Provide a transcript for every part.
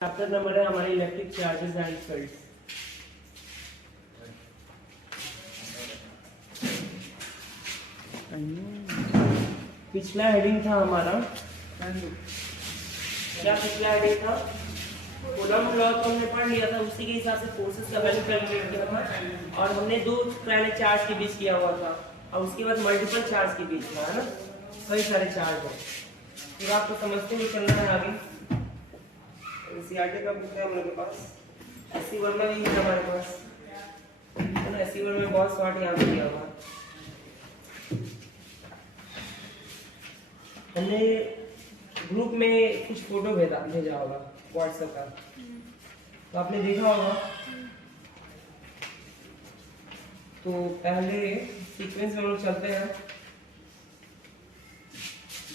Chapter number है हमारे electric charges and fields. पिछला हेडिंग था हमारा क्या? पिछला हेडिंग था कूलम्ब लॉ तो हमने पढ़ लिया था, उसी के हिसाब से फोर्सेस का वैल्यू कैलकुलेट किया था और हमने दो पहले चार्ज के बीच किया हुआ था और उसके बाद मल्टीपल चार्ज के बीच था, है ना? कई सारे चार्ज है, फिर आपको समझते हुए चलना है आगे। एनसीईआरटी का बुक है हम लोग के पास, एससी वर्मा भी है हमारे पास, है ना? एससी वर्मा में बहुत शॉर्ट याद किया हुआ। हमने ग्रुप में कुछ फोटो भेजा होगा व्हाट्सएप का, तो आपने देखा होगा। तो पहले सीक्वेंस में हम लोग चलते हैं।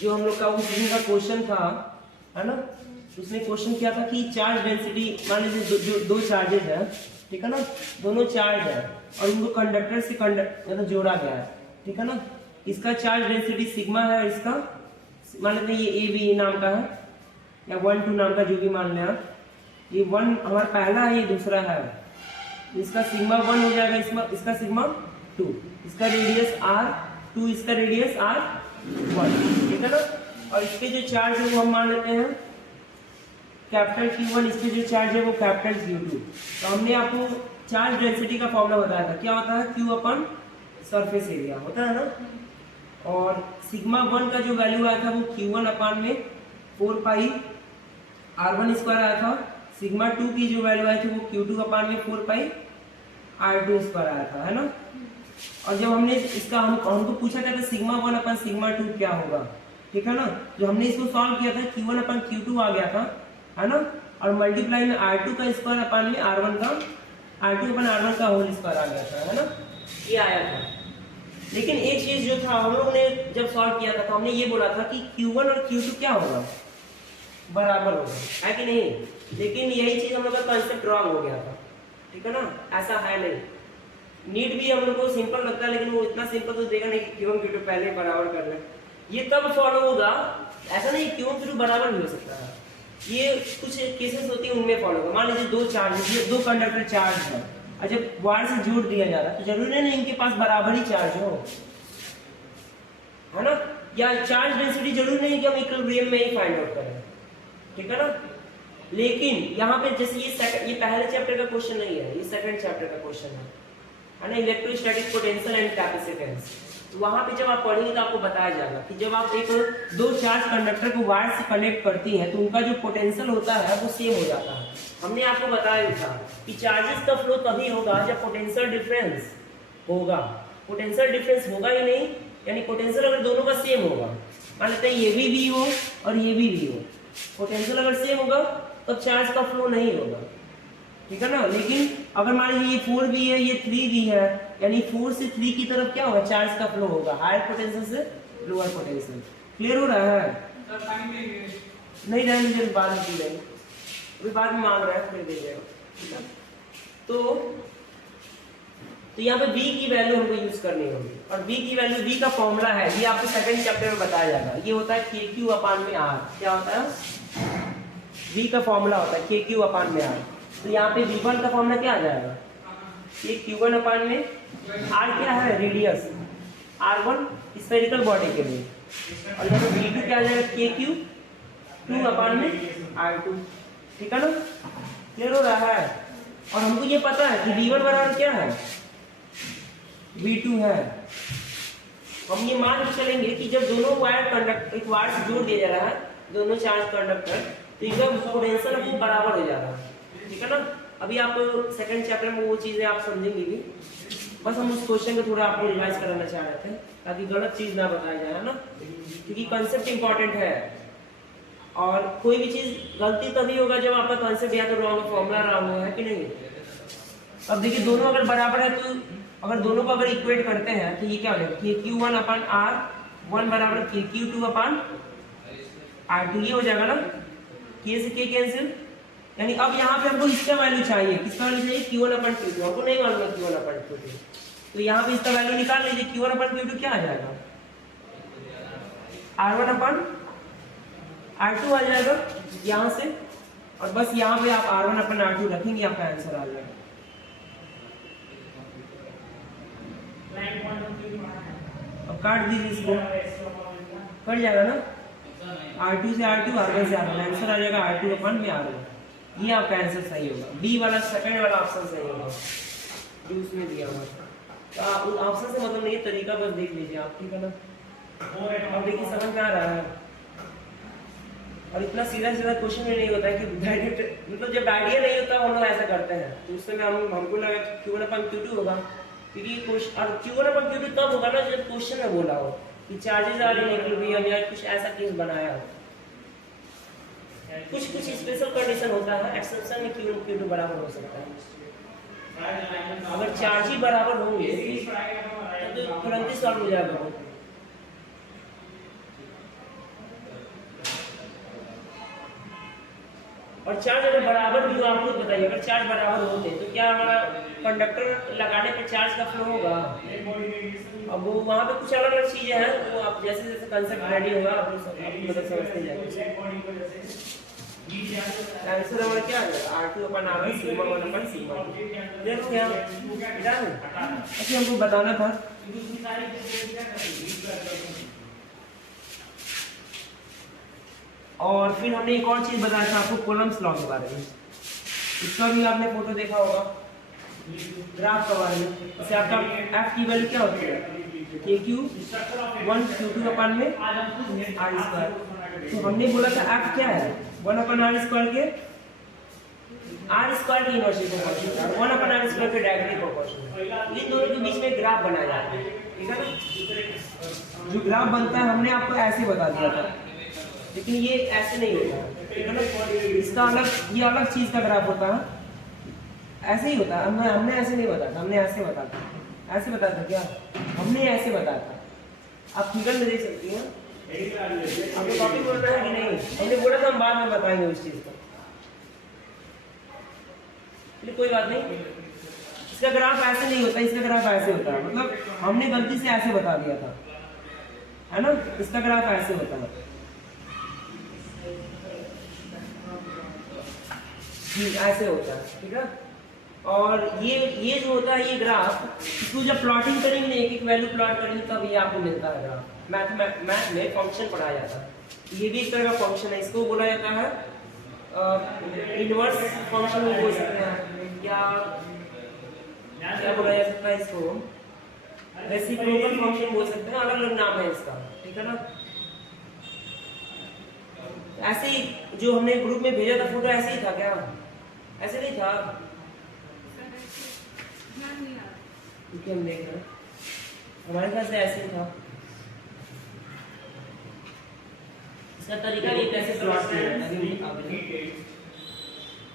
जो हम लोग का उस दिन का क्वेश्चन था, है ना? उसने क्वेश्चन किया था कि चार्ज डेंसिटी, मान लीजिए दो चार्जेज है, ठीक है ना? दोनों चार्ज है और उनको कंडक्टर से मतलब जोड़ा गया है, ठीक है ना? इसका चार्ज डेंसिटी सिग्मा है, इसका मान लेते हैं ये ए बी नाम का है या 1 2 नाम का जो भी मान लें आप। ये 1 हमारा पहला है, ये दूसरा है, इसका सिग्मा 1 हो जाएगा, इसका सिग्मा 2, इसका रेडियस r2, इसका रेडियस r1, ठीक है ना? और इसके जो चार्ज है वो हम मान लेते हैं कैपिटल Q1, इसके जो चार्ज है वो कैपिटल Q2। तो हमने आपको चार्ज डेंसिटी का फॉर्मूला बताया था, क्या होता है? Q अपन सरफेस एरिया होता है ना? और सिग्मा 1 का जो वैल्यू आया था वो Q1 अपान में 4 पाई R1 स्क्वायर आया था। सिग्मा 2 की जो वैल्यू आई थी वो Q2 अपान में 4 पाई R2 स्क्वायर आया था, है ना? और जब हमने इसका हमको पूछा गया था सिग्मा 1 अपन सिग्मा 2 क्या होगा, ठीक है ना? जो हमने इसको सॉल्व किया था Q1 अपन Q2 आ गया था, है ना? और मल्टीप्लाई में R2 का स्क्वायर अपान में R1 का R2 अपन R1 का होल स्क्वायर आ गया था, है ना? ये आया था। लेकिन एक चीज जो था हम लोग ने जब सॉल्व किया था तो हमने ये बोला था कि Q1 और Q2 क्या होगा? बराबर होगा, है कि नहीं? लेकिन यही चीज हम लोग का कांसेप्ट रॉन्ग हो गया था, ठीक है ना? ऐसा है नहीं। नीट भी हम लोग को सिंपल लगता है लेकिन वो इतना सिंपल तो देगा नहीं कि Q1 Q2 पहले बराबर कर ले। ये तब फॉलो होगा, ऐसा नहीं Q1 Q2 बराबर भी हो सकता है। ये कुछ केसेस होती है उनमें फॉलो होगा। मान लीजिए दो चार्ज, दो कंडक्टर चार्ज है और जब वायर से जोड़ दिया जा रहा है तो जरूरी नहीं इनके पास बराबर ही चार्ज हो, है ना? या चार्ज डेंसिटी जरूरी नहीं कि हम इक्विलिब्रियम में ही फाइंड आउट करें, ठीक है ना? लेकिन यहाँ पे जैसे ये पहले चैप्टर का क्वेश्चन नहीं है, ये सेकंड चैप्टर का क्वेश्चन है ना? Electrostatic potential and capacitance. वहां पे जब आप पढ़ेंगे तो आपको बताया जाएगा कि जब आप दो चार्ज कंडक्टर को वायर से कनेक्ट करती है तो उनका जो पोटेंशियल होता है वो सेम हो जाता है। हमने आपको बताया था कि चार्जेस का फ्लो तभी होगा जब पोटेंशियल डिफरेंस होगा। पोटेंशियल डिफरेंस होगा ही नहीं, यानी पोटेंशियल अगर दोनों का सेम होगा, मान लेते हैं ये भी V हो और ये भी V हो, पोटेंशियल अगर सेम होगा तब चार्ज का फ्लो नहीं होगा, ठीक है ना? लेकिन अगर मान लीजिए ये 4V है, ये 3V है, यानी 4 से 3 की तरफ क्या होगा? चार्ज का फ्लो होगा, हायर पोटेंशियल से लोअर पोटेंशियल। क्लियर हो रहा है? नहीं रहने दीजिए, बाद में दी जाएगी, अभी बाद में मांग रहा है फिर दे जाएगा, ठीक है? तो यहाँ पे V की वैल्यू हमको यूज करनी होगी और V की वैल्यू, V का फॉर्मूला है, ये आपको सेकंड चैप्टर में बताया जाएगा। ये होता है KQ अपान में R। क्या होता है? V का फॉर्मूला होता है KQ अपान में R। तो यहाँ पे V1 का फॉर्मूला क्या आ जाएगा? ये Q1 अपान में R क्या है? रेडियस, R1 स्फेरिकल बॉडी के लिए, और यहाँ पे V2 क्या आ जाएगा? KQ 2 अपान में R2, ठीक है ना? क्लियर हो रहा है? और हमको ये पता है कि V1 बराबर क्या है? V2 है। हम ये मान के चलेंगे कि जब दोनों वायर कंडक्टर एक वायर से जोड़ दिया जा रहा है, दोनों चार्ज कंडक्टर, तो इनका पोटेंशियल वो बराबर हो जा रहा है, ठीक है ना? अभी आप सेकंड चैप्टर में वो चीजें आप समझेंगे भी, बस हम उस क्वेश्चन को थोड़ा आपको रिवाइज कराना चाह रहे थे ताकि गलत चीज ना बताया जाए, है ना? क्योंकि कंसेप्ट इंपॉर्टेंट है और कोई भी चीज गलती तभी होगा जब आपका कंसेप्ट या तो रॉन्ग, फॉर्मूला रॉन्ग है कि नहीं? अब देखिए दोनों अगर बराबर है तो अगर दोनों को अगर इक्वेट करते हैं तो ये क्या हो जाएगा? KQ1 अपान R1 बराबर KQ2 अपान R2, ये हो जाएगा ना? K से K कैंसिल, यानी अब यहाँ पे हमको इसका वैल्यू चाहिए, किसका वैल्यू चाहिए? Q1 अपान Q2। हमको नहीं मालूम है Q1 अपान Q2, तो यहाँ पे इसका वैल्यू निकाल लीजिए। Q1 अपान Q2 क्या आ जाएगा? R1 अपान R2 आ जाएगा यहाँ से, और बस यहाँ पे आप R1 अपन R2 रखेंगे, आपका आंसर आ जाएगा। अब काट दीजिए इसको, कट जाएगा ना, R2 से R2, R1 से R1, आंसर आ जाएगा R2 अपन में R1। ये आपका आंसर सही होगा, बी वाला सेकंड वाला ऑप्शन सही होगा जो उसमें दिया हुआ। तो आप उस ऑप्शन से मतलब नहीं, तरीका बस देख लीजिए आप, ठीक है ना। अब देखिए समझ में आ रहा है, और इतना सीधा सीधा क्वेश्चन भी नहीं होता है कि डायरेक्ट, मतलब जब आइडिया नहीं होता हम लोग ऐसा करते हैं, तो उस समय हमको लगा Q1 अपन Q2 होगा, क्योंकि क्वेश्चन और Q1 अपन Q2 तब होगा ना जब क्वेश्चन में बोला हो कि चार्जेस आर इन इक्विलिब्रियम या कुछ ऐसा केस बनाया हो। कुछ स्पेशल कंडीशन होता है, एक्सेप्शन में Q1 Q2 बराबर हो सकता है। अगर चार्ज ही बराबर होंगे तो तुरंत ही सॉल्व हो जाएगा। और चार्ज अगर बराबर भी हो, आप खुद बताइए, अगर चार्ज बराबर होते तो क्या हमारा कंडक्टर लगाने पर चार्ज का फ्लो होगा? अब वो वहाँ पे कुछ अलग अलग चीजें हैं, वो आप जैसे जैसे कंसेप्ट रेडी होगा आप मतलब समझते जाएंगे। आंसर हमारा क्या है? R2 अपन R1 सिग्मा 1 अपन सिग्मा 2। देखो क्या बेटा, अच्छा हमको बताना था। और फिर हमने एक और चीज बताया था आपको, कॉलम्स लॉ के बारे में। इसका भी आपने फोटो देखा होगा ग्राफ के बारे में। जैसे आपका f की वैल्यू क्या होती है? KQ 1 Q2 अपन में R²। तो हमने बोला था f क्या है? 1 अपन R² के R² की इनवर्सली प्रोपोर्शनल, 1 अपन R² के डायगोनली प्रोपोर्शनल। इन दोनों के बीच में ग्राफ बनाया जाता है, ठीक है ना। जो ग्राफ बनता है हमने आपको ऐसे बता दिया था, लेकिन ये ऐसे नहीं होता, ठीक है ना। इसका अलग, ये अलग चीज का ग्राफ होता है, ऐसे ही होता है। हमने ऐसे नहीं बताया था, हमने ऐसे बताया था। ऐसे बताया था क्या? हमने ऐसे बताया था। आप फिगर में देख सकती हैं, आपको कॉपी बोलना है कि नहीं? हमने बोला था हम बाद में बताएंगे उस चीज को, लेकिन कोई बात नहीं। इसका ग्राफ ऐसे नहीं होता, इसका ग्राफ ऐसे होता है। मतलब हमने गलती से ऐसे बता दिया था, है ना। इसका ग्राफ ऐसे होता है जी, ऐसे होता है, ठीक है। और ये जो होता है ये ग्राफ, इसको जब प्लॉटिंग करेंगे, एक एक वैल्यू प्लॉट करेंगे तब ये आपको मिलता है ग्राफ। मैथ में फंक्शन पढ़ाया जाता है, ये भी एक तरह का फंक्शन है। इसको बोला जाता है इनवर्स फंक्शन भी बोल सकते हैं, या क्या बोला जा सकता है इसको, रेसिप्रोकल फंक्शन बोल सकते हैं, अलग अलग नाम है इसका, ठीक है ना। ऐसे ही जो हमने ग्रुप में भेजा था फोटो, ऐसे ही था क्या? ऐसे नहीं था, क्योंकि हम देख रहे हैं हमारे ख्याल से ऐसे ही था। इसका तरीका ये कैसे प्लॉट किया जाता है,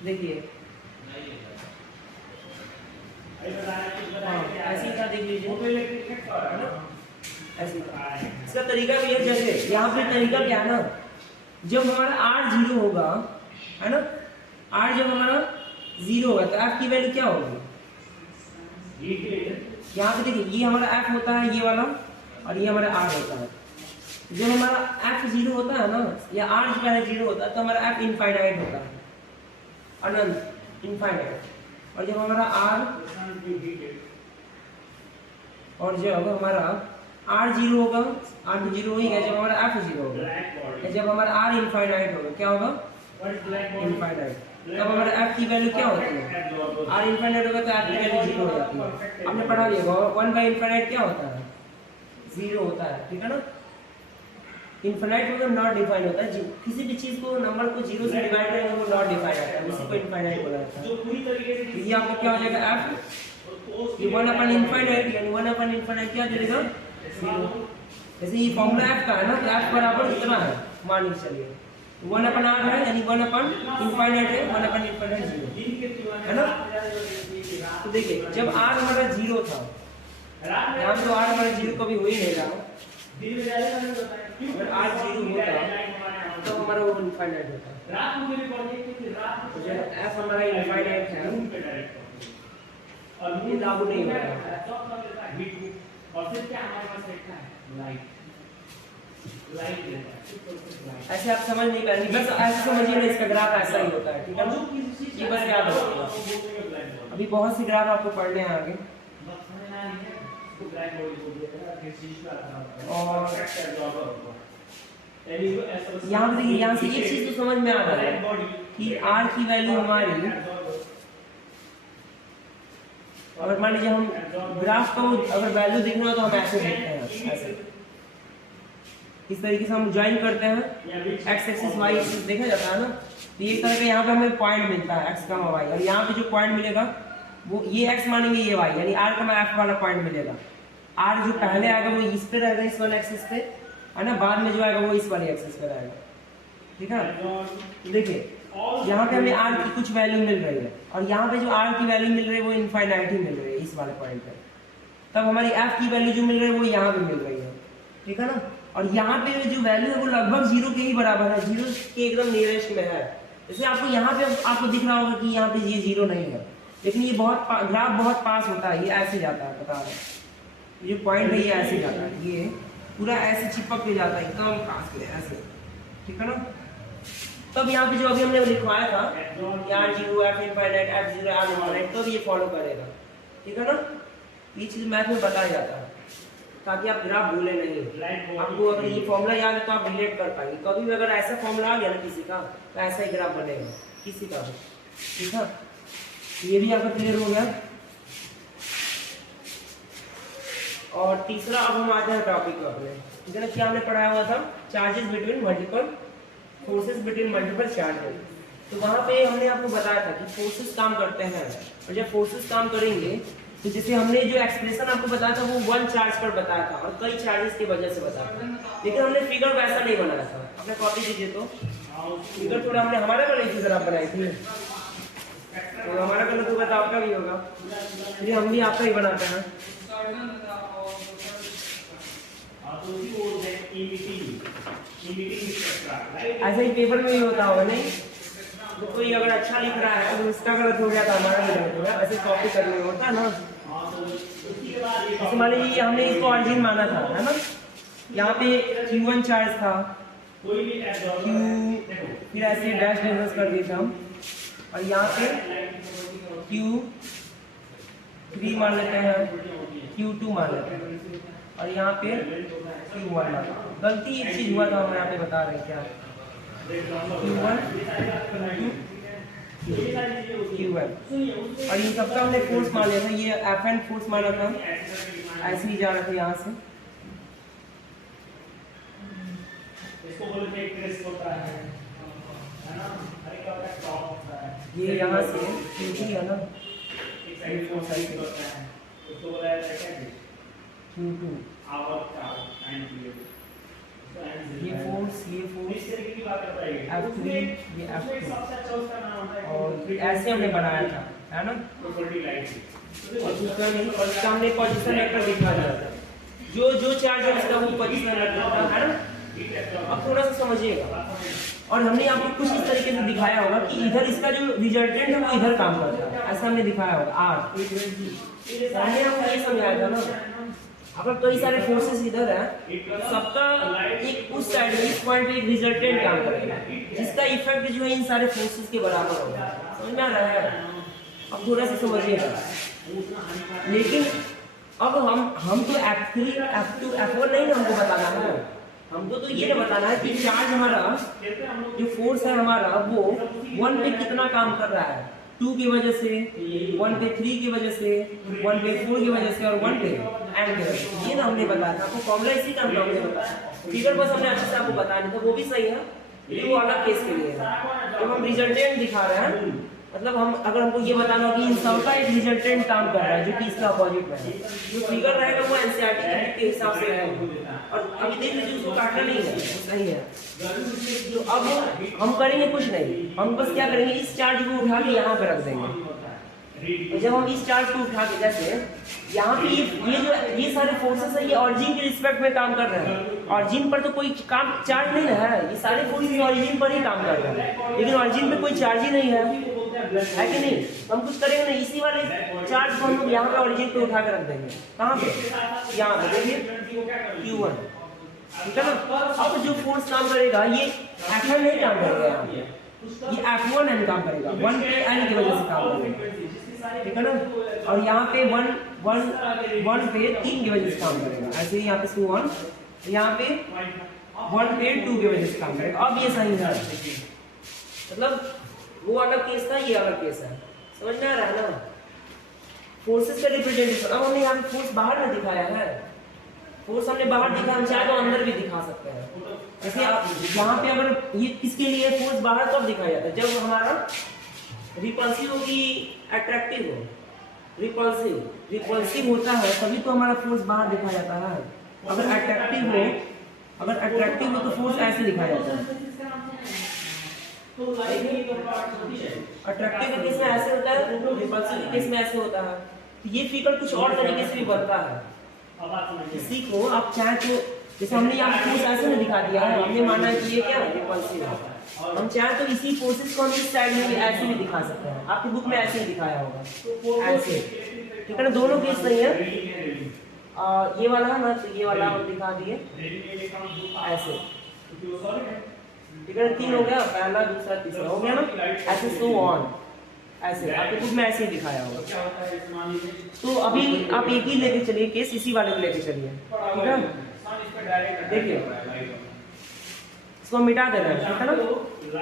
देखिए ऐसे ही था, देख लीजिए ऐसे था। इसका तरीका भी है, जैसे यहाँ पे तरीका क्या है ना, जब हमारा R 0 होगा, है ना, R जब हमारा 0 होगा तो f की वैल्यू क्या होगी? यहाँ पे देखिए ये हमारा f होता है, ये वाला, और ये हमारा R होता है। जब हमारा f 0 होता है ना, या R जो है 0 होता है, तो हमारा f इनफाइनाइट होता है, अनंत, इनफाइनाइट। और जब हमारा और जब हमारा R 0 होगा, R 0 हो ही गया, जब हमारा f 0 होगा, जब हमारा R इनफाइनाइट होगा, क्या होगा? इनफाइनाइट। तब हमारा f की वैल्यू क्या होती है? R इनफाइनाइट होगा तो f की वैल्यू 0 हो जाती है। आपने पढ़ा लिया 1 बाय इनफाइनाइट क्या होता है? 0 होता है, ठीक है ना। इनफाइनाइट मतलब नॉट डिफाइंड होता है, किसी भी चीज को नंबर को 0 से डिवाइड करेंगे वो नॉट डिफाइंड आता है, उसी को इनफाइनाइट बोला जाता है। ये आपका क्या हो जाएगा? f ये 1 अपन इनफाइनाइट, यानी 1 अपन इनफाइनाइट क्या दे देगा? 0। जैसे ये फॉर्मूला f का है ना, तो f बराबर इतना है, मान के चलिए 1 अपन R है, यानी 1 अपन इनफाइनाइट है, 1 अपन इनफाइनाइट 0, है ना। तो देखिए जब R हमारा 0 था, यहाँ तो R हमारा 0 कभी हो ही नहीं रहा, अगर R 0 होता तो हमारा वो इनफाइनाइट होता। तो जब f हमारा इनफाइनाइट है, ये लागू नहीं होता। और फिर क्या हमारे पास रहता है? लाइट। ऐसे आप समझ नहीं पाएंगे, बस ऐसे समझिए ना, इसका ग्राफ ऐसा ही होता है, ठीक है ना, ये बस याद रखिएगा। अभी बहुत सी ग्राफ आपको पढ़ने हैं आगे। और यहाँ पे देखिए, यहाँ से एक चीज तो समझ में आ रहा है कि आर की वैल्यू हमारी, अगर मान लीजिए हम ग्राफ को अगर वैल्यू देखना हो तो हम ऐसे देखते हैं, ऐसे इस तरीके से हम ज्वाइन करते हैं, एक्स एक्सिस वाई एक्सिस देखा जाता है ना, तो ये तरह का यहाँ पे हमें पॉइंट मिलता है एक्स का वाई, और यहाँ पे जो पॉइंट मिलेगा वो ये एक्स मानेंगे, ये वाई, यानी आर का एफ वाला पॉइंट मिलेगा। आर जो पहले आएगा वो इस पे रहेगा, इस वाले एक्सिस पे है ना, बाद में जो आएगा वो इस वाले एक्सिस पे रहेगा, ठीक है। तो देखिए यहाँ पे हमें आर की कुछ वैल्यू मिल रही है, और यहाँ पे जो आर की वैल्यू मिल रही है वो इनफाइनाइटी मिल रही है इस वाले पॉइंट पे, तब हमारी एफ की वैल्यू जो मिल रही है वो यहाँ पे मिल रही है, ठीक है ना। और यहाँ पे जो वैल्यू है वो लगभग जीरो के ही बराबर है, जीरो के एकदम नियरेस्ट में है। जैसे आपको यहाँ पे आपको दिख रहा होगा कि यहाँ पे ये जीरो नहीं है, लेकिन ये बहुत ग्राफ बहुत पास होता है, ये ऐसे जाता है, बता रहे हैं ये पॉइंट है, ये ऐसे जाता है, ये पूरा ऐसे चिपक के जाता है एकदम पास के ऐसे, ठीक है ना। तब यहाँ पे जो अभी हमने लिखवाया था R zero F infinite F zero R infinite, तब ये फॉलो करेगा, ठीक है ना। ये चीज मैथ में बताया जाता है ताकि आप ग्राफ भूले नहीं। आपको अगर ये फॉर्मूला याद है तो आप रिलेट कर पाएंगे, कभी भी अगर ऐसा फॉर्मूला आ गया ना किसी का तो ऐसा ही ग्राफ बनेगा किसी का भी, ठीक है। ये भी आपका क्लियर हो गया। और तीसरा अब हम आते हैं टॉपिक अपने, ठीक है ना। क्या हमने पढ़ाया हुआ था, charges between multiple forces between multiple charges. तो वहां पे हमने आपको बताया था कि फोर्सेस काम करते हैं, और जब फोर्सेस काम करेंगे तो जैसे हमने जो एक्सप्रेशन आपको बताया था वो वन चार्ज पर बताया था और कई चार्जेस की वजह से बताया था, लेकिन हमने फिगर वैसा नहीं बनाया था। अपने कॉपी कीजिए तो फिगर थोड़ा हमने हमारा बनाई थी, जरा बनाई थी, तो हमारा गलत होगा तो आपका भी होगा, इसलिए हम भी आपका ही बनाते हैं। ऐसे ही पेपर में भी होता होगा नहीं, तो कोई अगर अच्छा लिख रहा है तो उसका गलत हो गया तो हमारा भी गलत हो गया, ऐसे कॉपी करने होता है ना। जैसे मान लीजिए हमने इसको ऑरिजिन माना था, है ना, यहाँ पे Q1 चार्ज था, Q फिर ऐसे डैश डैश कर दिया हम, और यहाँ पे Q3 मान लेते हैं, Q2 मान लेते हैं, और यहाँ पे Q1 मान। गलती एक चीज हुआ था, हम यहाँ पे बता रहे हैं क्या, Q1 Q1, और इन सबका हमने फोर्स मान लिया था, ये Fn फोर्स माना था, ऐसे ही जा रहा था यहाँ से, ये यहाँ से Q3 है ना, ये फोर्स ऐसे Q2, ये फोर्स F3, ये F2, और ऐसे हमने बनाया था, है ना। और दूसरा नहीं, और इसका हमने पोजीशन वेक्टर दिखा दिया था, जो चार्ज है उसका वो पोजीशन वेक्टर था, है ना। अब थोड़ा सा समझिएगा, और हमने आपको कुछ इस तरीके से दिखाया होगा कि इधर इसका जो रिजल्टेंट है वो इधर काम करता है, ऐसा हमने दिखाया होगा। आर हमने आपको ये समझाया था ना, अगर कई सारे फोर्सेस इधर है, सबका एक उस साइड में इस पॉइंट पे एक रिजल्टेंट काम करेगा, जिसका इफेक्ट जो है इन सारे फोर्सेस के बराबर होगा, समझ में आ रहा है। अब थोड़ा सा समझिएगा, लेकिन अब हम तो F3 F2 F1 नहीं ना हमको बताना है, हमको तो ये बताना है कि चार्ज हमारा जो फोर्स है हमारा वो 1 पे कितना काम कर रहा है, 2 की वजह से, 1 पे 3 की वजह से, 1 पे 4 की वजह से, और 1 पे एंड की वजह से। ये ना हमने बताया था आपको, फॉर्मूला इसी का हमने बताया, फिगर बस हमने अच्छे से आपको बताया नहीं था, वो भी सही है, लेकिन वो अलग केस के लिए है। तो हम रिजल्टेंट दिखा रहे हैं, मतलब हम अगर हमको ये बताना हो कि इन सबका एक रिजल्टेंट काम कर रहा है जो कि इसका अपोजिट में है, जो फिगर रहेगा वो एनसीईआरटी के बुक के हिसाब से रहेगा, और अभी देख लीजिए उसको काटना नहीं है, सही है। तो अब हम करेंगे कुछ नहीं, हम बस क्या करेंगे, इस चार्ज को उठा के यहाँ पे रख देंगे, और जब हम इस चार्ज को उठा के, जैसे यहाँ पे ये सारे फोर्सेस है, ये ऑरिजिन के रिस्पेक्ट में काम कर रहे हैं, ऑरिजिन पर तो कोई काम चार्ज नहीं है, ये सारे फोर्सेस ऑरिजिन पर ही काम कर रहे हैं, लेकिन ऑरिजिन पे कोई चार्ज ही नहीं है कि नहीं। हम कुछ करेंगे नहीं, इसी वाले चार्ज को हम लोग यहाँ पे ऑरिजिन पे उठा के रख देंगे, कहाँ पे, यहाँ पे देखिए Q1, ठीक है ना। अब जो फोर्स काम करेगा ये F1 नहीं काम करेगा यहाँ पे, ये F1N काम करेगा, 1N की वजह से काम करेगा, ठीक है ना। और यहाँ पे 1 पे 3 की वजह से काम करेगा, ऐसे ही यहाँ पे 1, यहाँ पे 1 पे 2 की वजह से काम करेगा। अब ये सही है, मतलब वो अलग केस था, ये अलग केस है, समझ में आ रहा है ना। फोर्सेस का रिप्रेजेंटेशन, अब हमने यहाँ पे फोर्स बाहर में दिखाया है, फोर्स हमने बाहर दिखा, हम चाहे तो अंदर भी दिखा सकते हैं। जैसे आप यहाँ पे अगर ये किसके लिए फोर्स बाहर कब दिखाया जाता है, जब हमारा रिपल्सिव हो कि अट्रैक्टिव हो, रिपल्सिव होता है तभी तो हमारा फोर्स बाहर दिखाया जाता है। अगर अट्रैक्टिव हो तो फोर्स ऐसे दिखाया जाता है। अट्रैक्टिव के केस में ऐसे होता है, रिपल्सिव के केस में ऐसे होता है। तो ये फिगर कुछ और तरीके से भी बनता है। इसी को आप चाहे तो, जैसे हमने यहाँ फोर्स ऐसे में दिखा दिया है, हमने माना है कि ये क्या रिपल्सिव है, हम चाहे तो इसी फोर्सेस को हम इस साइड में भी ऐसे भी दिखा सकते हैं। आपकी बुक में ऐसे ही दिखाया होगा, ऐसे, ठीक है ना। दोनों केस सही है। ये वाला है ना, तो ये वाला हम दिखा दिए ऐसे, ठीक है। 3 हो गया, पहला दूसरा तीसरा हो गया ना, ऐसे सो ऑन, ऐसे आपके बुक में ऐसे ही दिखाया होगा। तो अभी आप एक ही लेके चलिए केस, इसी वाले को लेके चलिए, ठीक है। देखिए इसको मिटा देना है, ठीक है ना।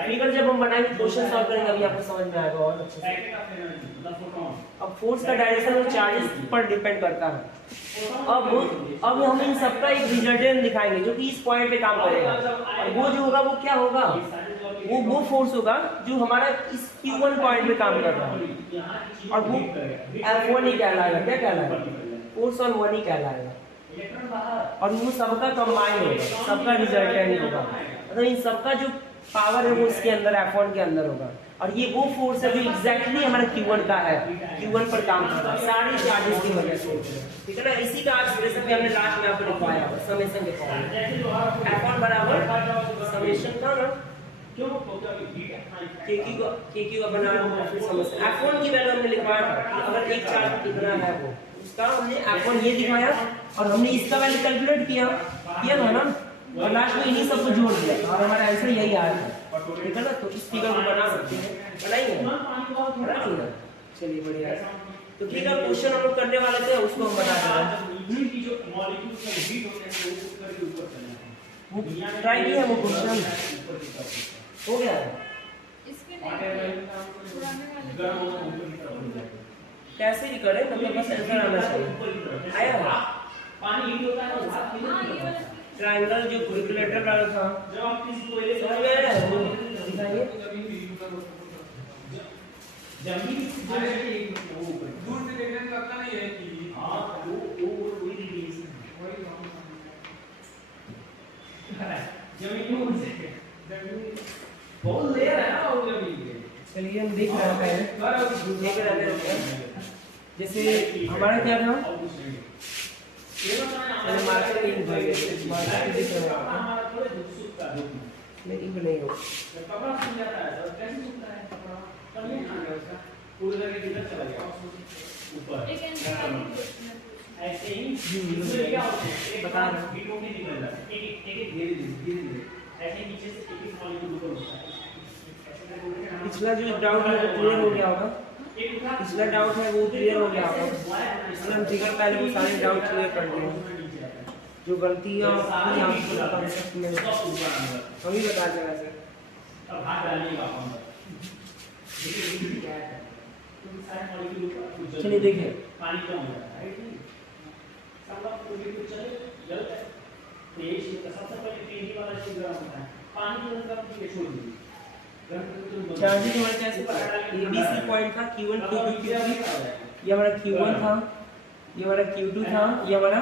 फिगर जब हम बनाएंगे क्वेश्चन सॉल्व करेंगे, अभी आपको समझ में आएगा और अच्छे से। अब फोर्स का डायरेक्शन वो चार्जेस पर डिपेंड करता है। अब हम इन सबका एक रिजल्टेंट दिखाएंगे जो कि इस पॉइंट पे काम करेगा, और वो जो होगा वो क्या होगा, वो फोर्स होगा जो हमारा इस Q1 पॉइंट पे काम कर रहा है, और वो F1 ही कहलाएगा। क्या कहलाएगा, फोर्स ऑन 1 ही कहलाएगा, और वो सबका कंबाइन होगा, सबका रिजल्टेंट होगा, मतलब इन सबका जो पावर है वो इसके अंदर F1 के अंदर होगा। और ये वो फोर्स है जो एग्जैक्टली हमारा Q1 का है, Q1 पर काम कर रहा है सारे चार्जेस की वजह से, ठीक है ना। इसी का एक्सप्रेशन भी हमने लास्ट में आपको लिखवाया है, समेशन के फॉर्म में। F1 बराबर समेशन था ना, KQ का बना फिर समेशन। F1 की वैल्यू हमने लिखवाया था कि अगर एक चार्ज कितना है वो, उसका हमने F1 ये दिखाया, और हमने इसका वैल्यू कैलकुलेट किया था ना, और लास्ट में इन्हीं सबको जोड़ दिया, और हमारा आंसर यही आया था, ठीक है ना। तो इस फिगर को बना सकते हैं, बनाइए, चलिए बढ़िया है। तो ठीक है, क्वेश्चन हम लोग करने वाले थे, उसको हम बना रहे हैं। वो ट्राई किया, वो क्वेश्चन हो गया है। कैसे भी करें, मतलब बस आंसर आना चाहिए। आया है ट्रायंगल जो कैलकुलेटर वाला था, समझ में आया है वो दिखाइए। दूर से देखने में लगता नहीं है कि हां वो जमीन से बहुत ले रहा है ना वो जमीन। चलिए हम देख रहे हैं, जैसे हमारा क्या था, मार्केट लेकिन नहीं हो बता पिछला जो डाउट है वो क्लियर हो गया होगा, पिछला डाउट है वो क्लियर हो गया होगा, इसलिए हम फिगर पहले वो सारे डाउट क्लियर कर दिए। जो गलतियां की आपको कॉन्सेप्ट में हम ही बता दें वैसे। चलिए देखिए, चार्जेस हमारे कैसे ABC पॉइंट था, Q1 Q2 Q3, ये हमारा Q1 था, ये हमारा Q2 था, ये हमारा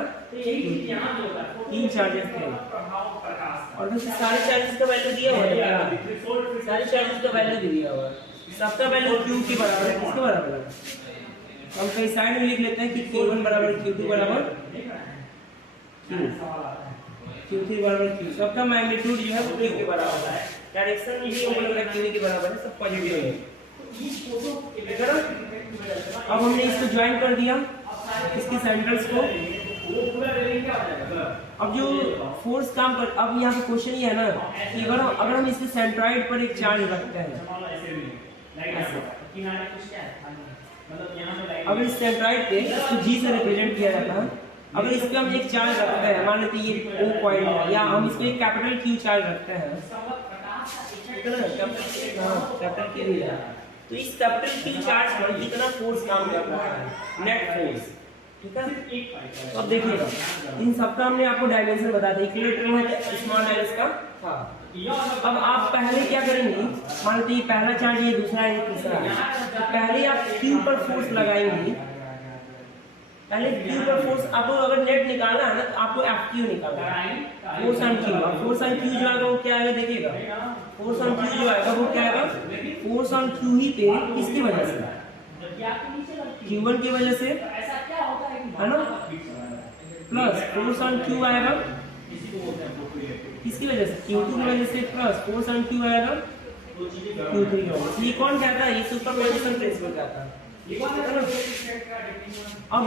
3 चार्जेस थे, और फिर सारे चार्जेस का वैल्यू दिया हुआ है, सारे चार्जेस का वैल्यू दिया हुआ है, सबका वैल्यू Q के बराबर है, किसके बराबर है, हम कहीं साइड में लिख लेते हैं कि Q1 बराबर Q2 बराबर Q3 बराबर Q, सबका मैग्नीट्यूड जो है वो Q के बराबर है, डायरेक्शन भी हम लोग Q के बराबर है, सब पॉजिटिव है, ठीक है ना। अब हमने इसको ज्वाइन कर दिया, इसके सेंटर्स को, अब जो फोर्स काम कर, अब यहाँ पे क्वेश्चन ये है ना कि अगर हम इसके सेंट्रॉइड पर एक चार्ज रखते हैं, अगर इस सेंट्रॉइड पे इसको जी से रिप्रेजेंट किया जाता है, अगर इस पे हम एक चार्ज रखते हैं, मान लेते ये O पॉइंट है, या हम इस पे एक कैपिटल Q चार्ज रखते हैं, कैपिटल Q है, तो इस कैपिटल Q चार्ज पर कितना फोर्स काम कर रहा है, नेट फोर्स, ठीक है। तो अब देखिएगा इन सबका हमने आपको डायमेंशन बता दिया, इक्विलिब्रियम है स्मॉल डायमेंस का था। अब आप पहले क्या करेंगे, मान लेते ये पहला चार्ज, ये दूसरा है, ये तीसरा है, तो पहले आप Q पर फोर्स लगाएंगे, पहले Q पर फोर्स, आपको अगर नेट निकालना है ना तो आपको FQ निकालना है, force on Q। Force on Q जो आएगा वो क्या आएगा, देखिएगा फोर्स ऑन Q जो आएगा वो क्या आएगा, फोर्स ऑन Q ही पे किसकी वजह से, Q1 की वजह से, है ना, प्लस फोर्स ऑन Q आएगा किसकी वजह से, Q2 की वजह से, प्लस फोर्स ऑन Q आएगा Q3 की वजह से। ये कौन कहता है, ये सुपरपोजिशन प्रिंसिपल कहता है। अब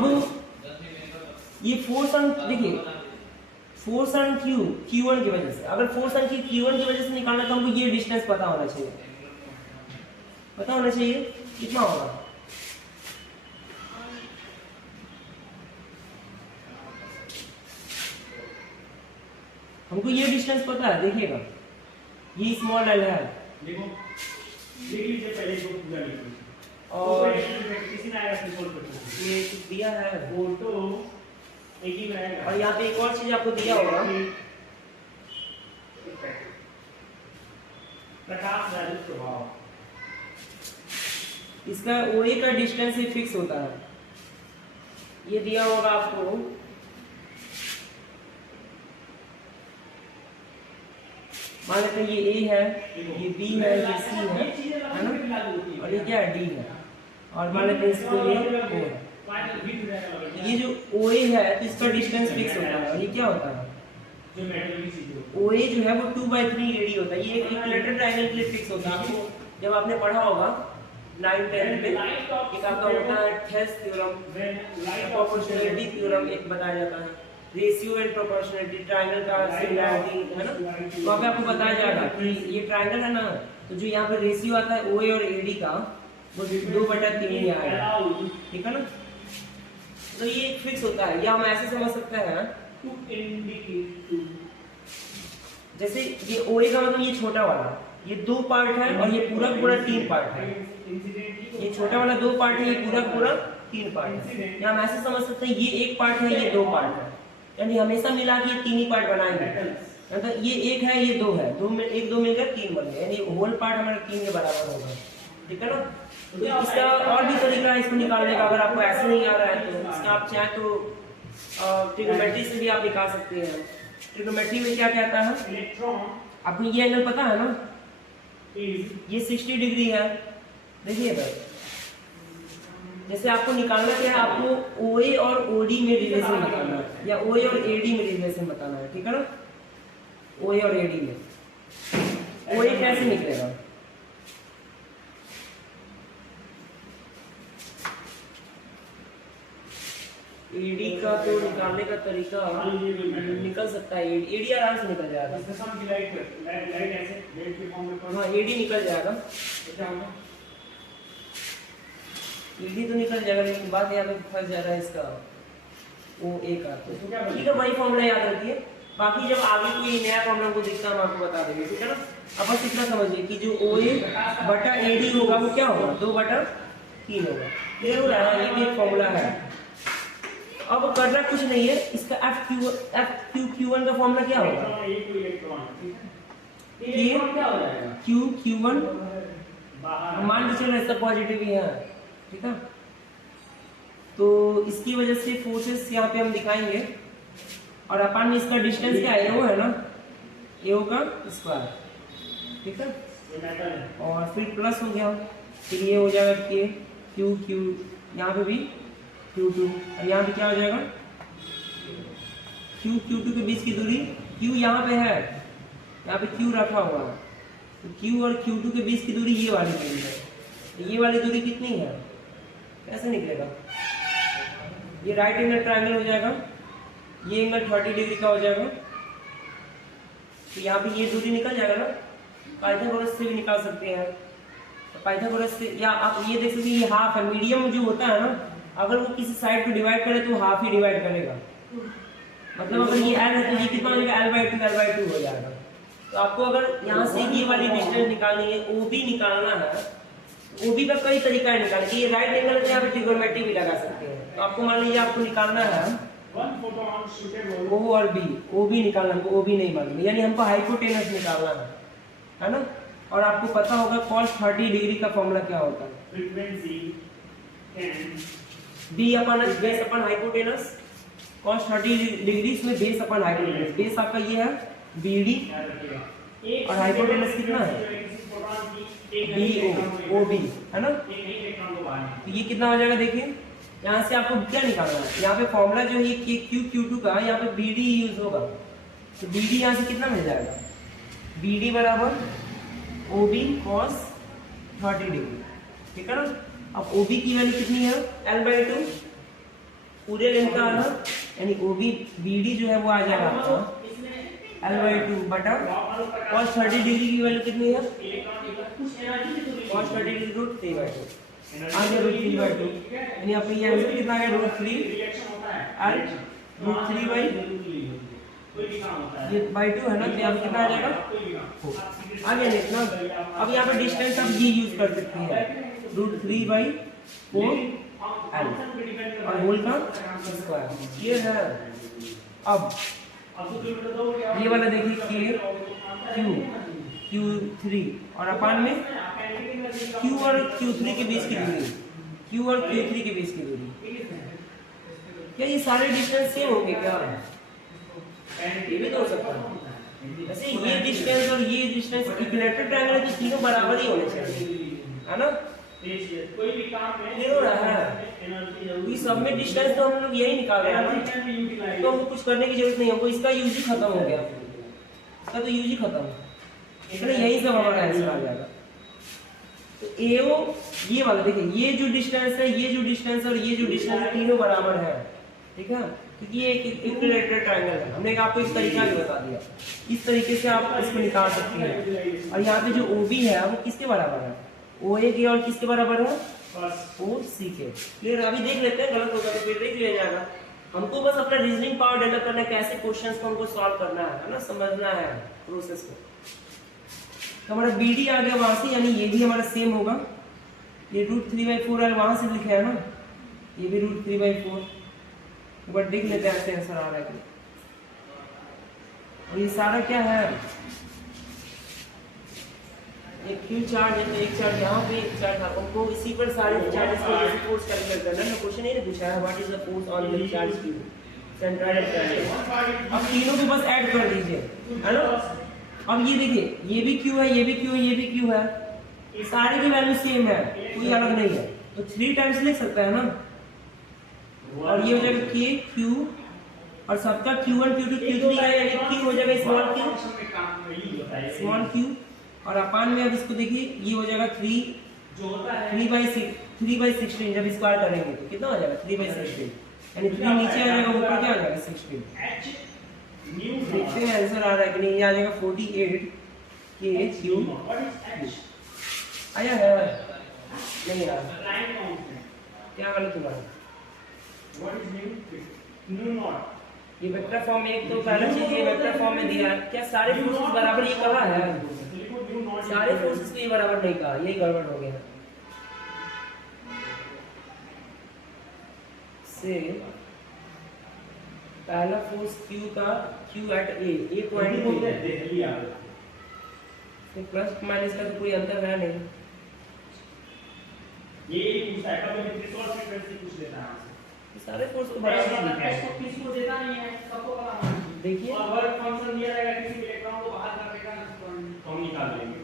ये फोर्स ऑन, देखिए फोर्स ऑन Q1 की वजह से, अगर फोर्स ऑन Q1 की वजह से निकालना तो हमको ये डिस्टेंस पता होना चाहिए, पता होना चाहिए कितना होगा, हमको ये डिस्टेंस पता है, देखिएगा ये स्मॉल एल है, देखो लिख लीजिए पहले इसको पूरा लिखिए, और किसी ने आया ये दिया है फोटो एक ही में, और यहाँ पे एक और चीज आपको दिया होगा, प्रकाश रहित प्रभाव, इसका OA का डिस्टेंस ही फिक्स होता है, ये दिया होगा आपको, मान लेते हैं ये A है, ये B है, ये C है ना, और ये क्या है D है, और मान लेते हैं इसको ये O है। ये जो OA है तो इसका डिस्टेंस फिक्स होता है, और ये क्या होता है, OA जो है वो 2/3 AD होता है, ये एक इक्विलेटरल ट्रायंगल के लिए फिक्स होता है। आपको जब आपने पढ़ा होगा 9th-10th में, एक आपका होता है थेस थ्योरम, प्रोपोर्शनैलिटी थ्योरम एक बताया जाता है, रेशियो एंड प्रोपोर्शनैलिटी, ट्रायंगल का सिमिलैरिटी, है ना, तो अभी आपको बताया जाएगा कि ये ट्रायंगल है ना, तो जो यहाँ पे रेशियो आता है OA और AD का वो 2/3 आएगा, ठीक है ना। तो ये एक फिक्स होता है, या हम ऐसे समझ सकते हैं जैसे ये OA का मतलब ये छोटा वाला, ये 2 पार्ट है और ये पूरा पूरा 3 पार्ट है, ये छोटा वाला 2 पार्ट है, ये पूरा पूरा 3 पार्ट है, या हम ऐसे समझ सकते हैं ये 1 पार्ट है, ये 2 पार्ट है, यानी हमेशा मिला के 3 ही पार्ट बनाएंगे, मतलब ये 1 है, ये 2 है, 2 में 1 2 मिलकर 3 बन गए, यानी होल पार्ट हमारा 3 के बराबर होगा, ठीक है ना। तो इसका और भी तरीका है इसको निकालने का, अगर आपको ऐसे नहीं आ रहा है तो इसका आप चाहे तो ट्रिग्नोमेट्री से भी आप निकाल सकते हैं। ट्रिग्नोमेट्री में क्या कहता है, आपको ये एंगल पता है ना, ये 60 डिग्री है, देखिएगा जैसे आपको निकालना क्या है, आपको OA और OD में रिलेशन बताना है, या OA और AD में रिलेशन बताना है, ठीक है ना। OA और AD में OA कैसे निकलेगा, AD का तो निकालने का तरीका निकल सकता है, AD आराम से निकल जाएगा, हाँ AD निकल जाएगा, AD तो निकल जाएगा, लेकिन बात यहाँ पे फंस जा रहा है इसका OA का, तो ठीक है वही फॉर्मूला याद रखिए, बाकी जब आगे कोई नया फॉर्मूला को दिखता है हम आपको बता देंगे, ठीक है ना। अब बस इतना समझिए कि जो OA बटा AD होगा वो क्या होगा, 2/3 होगा, क्लियर हो रहा है, ये एक फॉर्मूला है। अब करना कुछ नहीं है, इसका FQ1 का फॉर्मूला क्या होगा, Q1 मान के चलो इसका पॉजिटिव ही है, ठीक है। तो इसकी वजह से फोर्सेस यहाँ पे हम दिखाएंगे, और अपन में इसका डिस्टेंस क्या है, वो है ना AO का स्क्वायर, ठीक है, और फिर प्लस हो गया, फिर ये हो जाएगा कि Q यहाँ पे भी Q2, और यहाँ पे क्या हो जाएगा Q2 के बीच की दूरी, Q यहाँ पे है, यहाँ पे Q रखा हुआ है, तो Q और Q2 के बीच की दूरी ये वाली दूरी है, ये वाली दूरी कितनी है, कैसे निकलेगा, ये राइट एंगल ट्रायंगल हो जाएगा, ये एंगल 30 डिग्री का हो जाएगा। तो यहाँ पे ये दूरी निकल जाएगा ना, पाइथागोरस से भी निकाल सकते हैं। तो पाइथागोरस से, या आप ये देख सकते हैं ये हाफ है, मीडियम जो होता है ना, अगर वो किसी साइड को डिवाइड करे तो हाफ ही डिवाइड करेगा। मतलब अगर ये l है तो ये कितना हो जाएगा, l/2 हो जाएगा। तो आपको अगर यहाँ से ये वाली डिस्टेंस निकालनी है, OB निकालना है, OB का कई तरीका है निकालने के। ये राइट एंगल में आप ट्रिगोनोमेट्री भी लगा सकते हैं। तो आपको मान लीजिए आपको निकालना है O और B, OB निकालना, हमको OB नहीं मालूम, यानी हमको हाइपोटेनस निकालना है ना। और आपको पता होगा cos 30 डिग्री का फॉर्मूला क्या होता है, frequency B upon base upon hypotenuse. cos 30 degree में बेस अपॉन हाइपोटेनस, बेस आपका ये है BD और हाइपोटेनस कितना है OB, है ना। तो ये कितना हो जाएगा, देखिए यहाँ से आपको क्या निकालना है, यहाँ पे फॉर्मूला जो है Q2 का, यहाँ पे BD यूज होगा। तो BD यहाँ से कितना मिल जाएगा, BD बराबर OB cos 30 डिग्री, ठीक है ना। अब OB की वैल्यू कितनी है, l/2 पूरे लेंथ का आधा, यानी OB BD जो है वो आ जाएगा आपका l/2 बटा cos 30 डिग्री की वैल्यू कितनी है, cos 30 डिग्री √3/2 आ गया, √3/2, यानी आपका ये आंसर कितना आ गया, √3 ये /2 है ना। तो यहाँ पे कितना आ जाएगा, आ गया देखना। अब यहाँ पे डिस्टेंस आप ये यूज कर सकते हैं, √3/4 l और होल का स्क्वायर, ये है। अब ये वाला देखिए Q3 और अपान में Q और Q3 के बीच की दूरी, Q और Q3 के बीच की दूरी, क्या ये सारे डिस्टेंस सेम होंगे क्या, ये भी तो हो सकता है। ऐसे ये डिस्टेंस और ये डिस्टेंस इक्विलेटरल ट्रायंगल है तो तीनों बराबर ही होने चाहिए, है ना। कोई भी काम में क्लियर हो रहा है, ये सब में डिस्टेंस तो हम लोग यही निकाल रहे हैं, तो हमको कुछ करने की जरूरत नहीं, हमको इसका यूज ही खत्म हो गया, इसका तो यूज ही खत्म, इसलिए यही सब हमारा आंसर आ जाएगा। तो AO ये वाला देखिए, ये जो डिस्टेंस है, ये जो डिस्टेंस और ये जो डिस्टेंस है, तीनों बराबर है, ठीक है, क्योंकि ये एक इक्विलेटरल ट्रायंगल है। हमने आपको इस तरीका भी बता दिया, इस तरीके से आप इसको निकाल सकते हैं। और यहाँ पे जो OB है वो किसके बराबर है, OA के, और किसके बराबर है, OC के। क्लियर, अभी देख लेते हैं, गलत होगा तो फिर देख लिया जाएगा। हमको बस अपना रीजनिंग पावर डेवलप करना है, कैसे क्वेश्चंस को हमको सॉल्व करना है ना, समझना है प्रोसेस को। तो हमारा BD आ गया वहां से, यानी ये भी हमारा सेम होगा, ये √3/4 l वहां से लिखे है ना, ये भी √3/4, बट देख लेते हैं ऐसे आंसर आ रहा है। और ये सारा क्या है, एक Q चार्ज है, तो एक चार्ज यहाँ पे, एक चार्ज था, हमको इसी पर सारे चार्जेस को फोर्स कैलकुलेट करना है ना। क्वेश्चन ये पूछा है what is the force on the charge Q centroid triangle. अब तीनों को बस ऐड कर दीजिए, है ना। अब ये देखिए, ये भी Q है, ये भी Q है, ये भी Q है, सारे की वैल्यू सेम है, कोई अलग नहीं है, तो 3 टाइम्स लिख सकता है ना। और ये हो जाएगा K Q और सबका Q1 Q2 Q3 है, यानी Q हो जाएगा स्मॉल q, और अपान में अब इसको देखिए ये हो जाएगा 3/16, जब स्क्वायर करेंगे तो कितना हो जाएगा 3/16, यानी 3 नीचे आ जाएगा, ऊपर क्या आ जाएगा 16। देखते हैं आंसर आ रहा है कि नहीं, ये आ जाएगा 48 KQ आया है, नहीं आ रहा, क्या गलत हुआ है, ये वेक्टर फॉर्म में, एक तो पहला चीज ये वेक्टर फॉर्म में दिया है, क्या सारे फोर्सेस बराबर ये कहा है, सारे फोर्सेस को ये बराबर नहीं कहा, यही गड़बड़ हो गया से। पहला फोर्स Q का Q एट A पॉइंट पे, तो प्लस माइनस का तो कोई अंतर है नहीं, ये पूछ लेता है सारे फोर्स को बराबर किसी को देता नहीं है, सबको पता है। देखिए और वर्क फंक्शन दिया रहेगा, किसी इलेक्ट्रॉन को बाहर कर देगा तो हम निकाल लेंगे।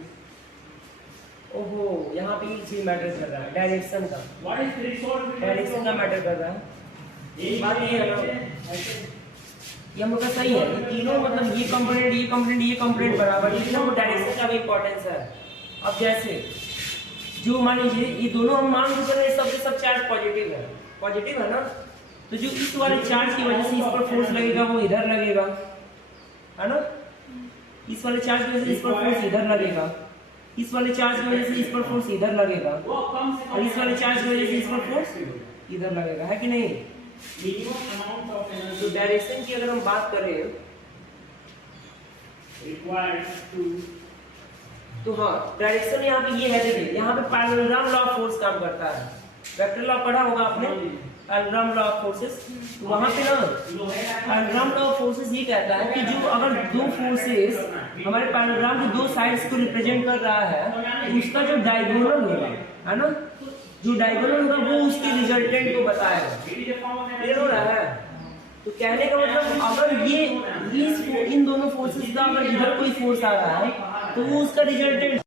ओहो, यहाँ पे ये चीज मैटर कर रहा है, डायरेक्शन का, व्हाट इज थ्रेशोल्ड, डायरेक्शन का मैटर कर रहा है। ये बात ये है ना, ये हम लोग का सही है, ये तीनों मतलब ये कंपोनेंट ये कंपोनेंट ये कंपोनेंट बराबर, लेकिन हमको डायरेक्शन का भी इंपॉर्टेंस है। अब जैसे जो मान लीजिए ये दोनों हम मान चुके हैं, सब चार्ज पॉजिटिव है ना, तो जो इस वाले चार्ज की वजह से इस पर फोर्स लगेगा वो इधर लगेगा, है ना। इस वाले चार्ज की वजह से इस पर फोर्स इधर लगेगा, इस वाले चार्ज की वजह से इस पर फोर्स इधर लगेगा, और इस वाले चार्ज की वजह से इस पर फोर्स इधर लगेगा, है कि नहीं। तो डायरेक्शन की अगर हम बात करें तो हाँ, डायरेक्शन यहाँ पे ये है, देखिए यहाँ पे पैरेललोग्राम लॉ ऑफ फोर्स काम करता है। वेक्टर लॉ पढ़ा होगा आपने, पैरेललोग्राम लॉ ऑफ फोर्सेस। तो वहाँ पे ना पैरेललोग्राम लॉ ऑफ फोर्सेस ये कहता है कि जो अगर दो फोर्सेस हमारे पैरेललोग्राम की दो साइड्स को रिप्रेजेंट कर रहा है तो उसका जो डायगोनल होगा, है ना, जो डायगोनल होगा वो उसके रिजल्टेंट को बताएगा। क्लियर हो रहा है। तो कहने का मतलब अगर ये इन दोनों फोर्सेस का अगर इधर कोई फोर्स आ रहा है तो वो उसका रिजल्टेंट